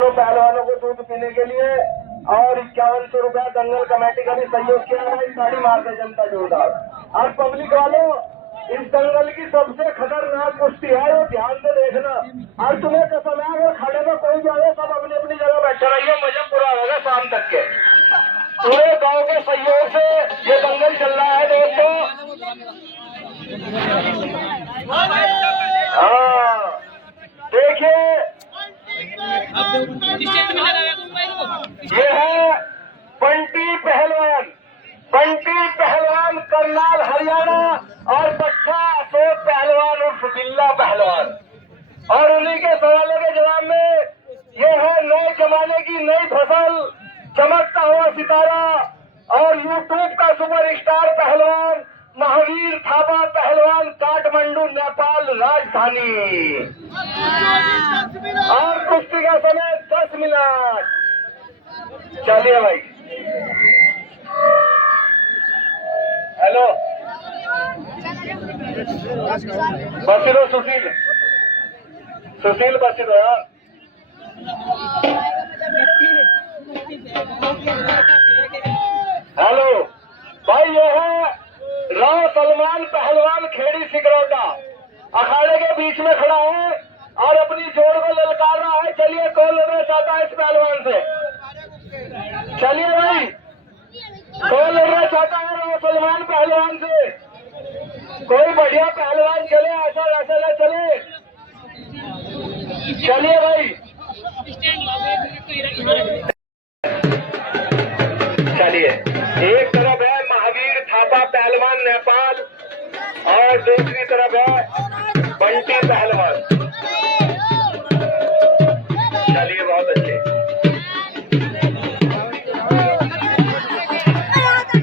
पहलवानों को दूध पीने के लिए और 5100 रुपया दंगल कमेटी का भी सहयोग किया है। ताड़ी मारते जनता जोरदार। और पब्लिक वालों, इस दंगल की सबसे खतरनाक कुश्ती है, वो ध्यान से देखना। और तुम्हें कसम है, अगर खड़े में कोई जाए सब अपनी अपनी जगह बैठे रहिए, मजा पूरा होगा शाम तक के। पूरे गांव के सहयोग से ये दंगल चल रहा है दोस्तों। हाँ देखिए, ये है बंटी पहलवान, बंटी पहलवान करनाल हरियाणा, और बच्चा अशोक पहलवान उर्फ बिल्ला पहलवान। और उन्हीं के सवालों के जवाब में ये है नए जमाने की नई फसल, चमकता हुआ सितारा और यूट्यूब का सुपरस्टार पहलवान महावीर थापा पहलवान, काठमांडू नेपाल राजधानी। और कुश्ती का समय 10 मिनट। चलिए भाई। हेलो बसिरो, सुशील सुशील बसिरो यार। हेलो भाई, ये है राव सलमान पहलवान खेड़ी सिकरौटा, अखाड़े के बीच में खड़ा है और अपनी जोड़ को ललकार रहा है। चलिए, कौन लड़ना चाहता है इस पहलवान से? चलिए भाई, कौन लड़ना चाहता है राव सलमान पहलवान से? कोई बढ़िया पहलवान चले, ऐसा वैसा ना चले। चलिए भाई, चलिए। एक तरफ है महावीर थापा पहलवान नेपाल और दूसरी तरफ है बंटी पहलवान। चलिए, बहुत अच्छे,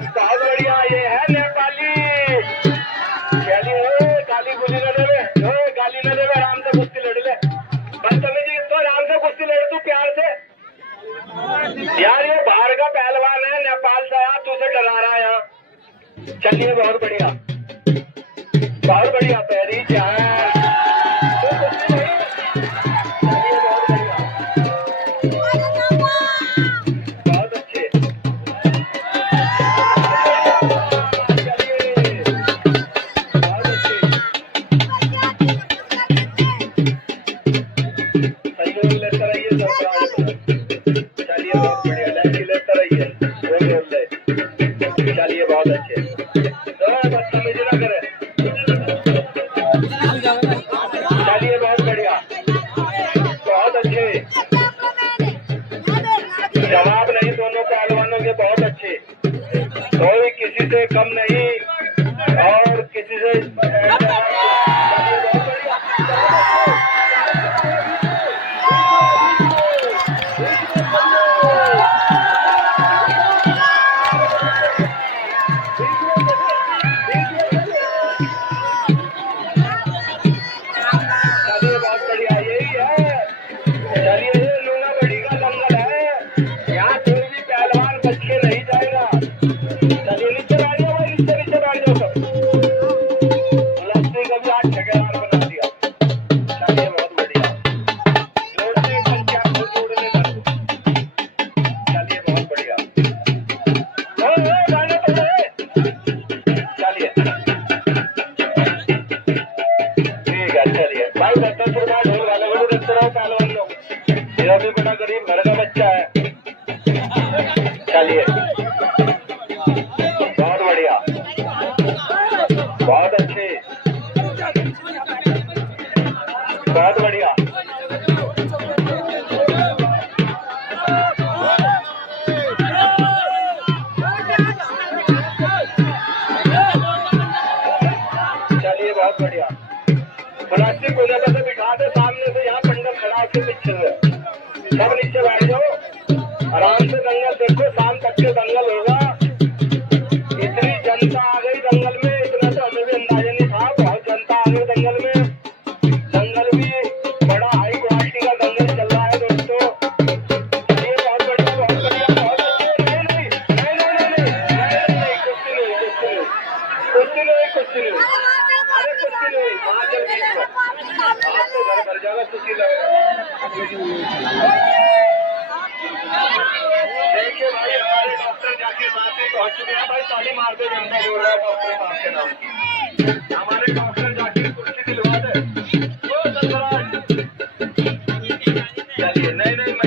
बहुत बढ़िया। ये है नेपाली। चलिए, गाली गुली न देवे, गाली न देवे, आराम से कुश्ती लड़ ले। बदतमीजी इसको, आराम से कुश्ती लड़ तू प्यार से यार। ये बाहर का पहलवान है, नेपाल से आया, तुझे डरा रहा है यहाँ। चलिए, बहुत बढ़िया, बहुत बढ़िया। पैरी क्या है, बहुत बढ़िया, बहुत अच्छे। चलिए, बहुत अच्छे, सहयोग लेते रहिए सब। चलिए, बहुत बढ़िया, लड़की लेते रहिए। चलिए, बहुत अच्छे, बदतमीजी ना करे। चलिए, बहुत बढ़िया, बहुत अच्छे। जवाब नहीं दोनों पहलवानों के, बहुत अच्छे। कोई किसी से कम नहीं और किसी से बड़ा गरीब घर का बच्चा है। चलिए, बहुत बढ़िया, बहुत अच्छे, बहुत बढ़िया। चलिए, बहुत बढ़िया। प्लास्टिक को से बिठा दे, सामने से यहाँ पंडित खड़ा के पीछे से सब नीचे बैठ जाओ, आराम से दंगल देखो। शाम तक के दंगल होगा। इतनी जनता आ गई दंगल में, इतना तो हमें भी अंदाजा नहीं था। बहुत जनता आ गई दंगल में। दंगल भी बड़ा हाई क्वालिटी का दंगल चल रहा है दोस्तों। ये बहुत बढ़िया, बहुत बढ़िया, बहुत अच्छे। नहीं नहीं नहीं नहीं नहीं नहीं, कुश्ती नहीं, कुश्ती नहीं, कुश्ती नहीं, कुश्ती नहीं, अरे कुश्ती नहीं। वहाँ चल बीच में, आप तो घर भर जाएगा, कुश्ती लग ताली मारते जनता बोल रहा है डॉक्टर साहब के नाम। हमारे डॉक्टर जाके कुर्सी दिलवा दे। चलिए नहीं नहीं